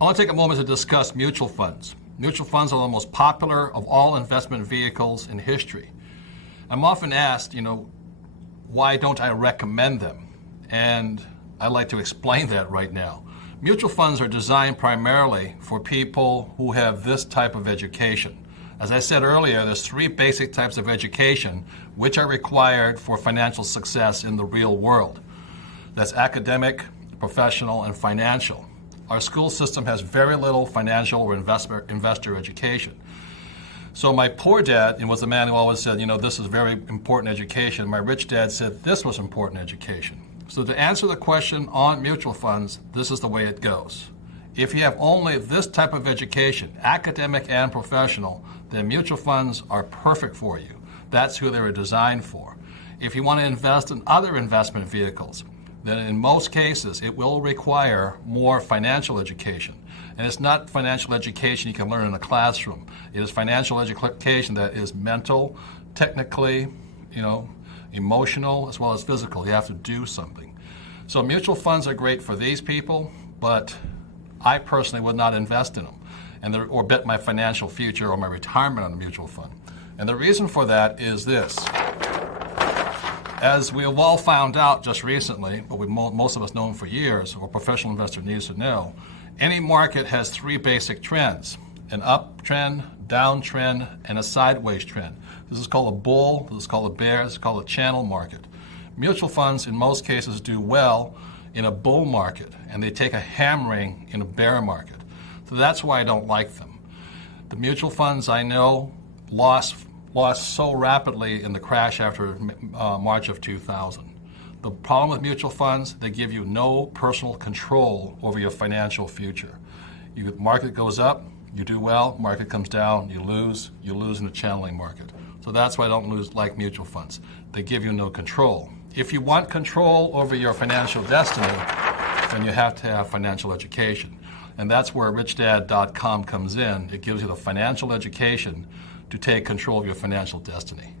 I want to take a moment to discuss mutual funds. Mutual funds are the most popular of all investment vehicles in history. I'm often asked, why don't I recommend them? And I'd like to explain that right now. Mutual funds are designed primarily for people who have this type of education. As I said earlier, there's three basic types of education which are required for financial success in the real world. That's academic, professional, and financial. Our school system has very little financial or investor education. So my poor dad was the man who always said, this is very important education. My rich dad said this was important education. So to answer the question on mutual funds, this is the way it goes. If you have only this type of education, academic and professional, then mutual funds are perfect for you. That's who they were designed for. If you want to invest in other investment vehicles, then in most cases it will require more financial education. And it's not financial education you can learn in a classroom. It is financial education that is mental, technically, emotional, as well as physical. You have to do something. So mutual funds are great for these people, but I personally would not invest in them or bet my financial future or my retirement on a mutual fund. And the reason for that is this. As we have all found out just recently, but most of us known for years, or a professional investor needs to know, any market has three basic trends: an uptrend, downtrend, and a sideways trend. This is called a bull, this is called a bear, this is called a channel market. Mutual funds in most cases do well in a bull market, and they take a hammering in a bear market. So that's why I don't like them. The mutual funds I know lost so rapidly in the crash after March of 2000. The problem with mutual funds, they give you no personal control over your financial future. The market goes up, you do well; market comes down, you lose in the channeling market. So that's why I don't like mutual funds. They give you no control. If you want control over your financial destiny, then you have to have financial education. And that's where richdad.com comes in. It gives you the financial education to take control of your financial destiny.